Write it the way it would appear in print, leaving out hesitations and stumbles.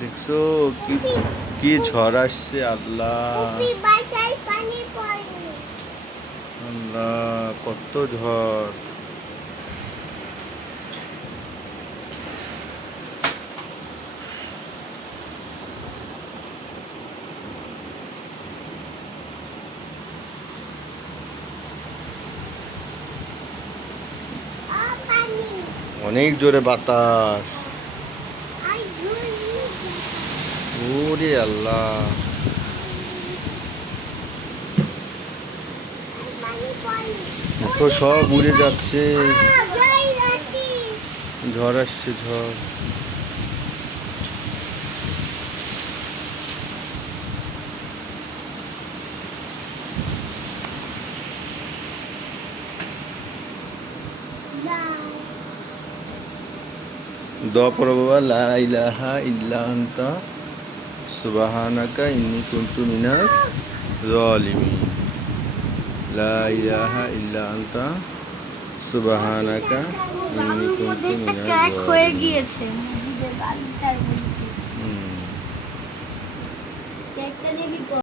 দেখছো কি কি ঝড় আসছে। আল্লাহ আল্লাহ, কত ঝড়। অনেক জোরে বাতাস। ওরে আল্লাহ, দেখো সব উড়ে যাচ্ছে। ঝড় আসছে, ঝড়। দোয়া পড়ো বাবা, লা ইলাহা ইল্লা আনতা সুবহানাকা ইন্নী কুনতু মিনাজ জালিমিন। লা ইলাহা ইল্লা আনতা সুবহানাকা ইন্নী কুনতু মিনাজ জালিমিন।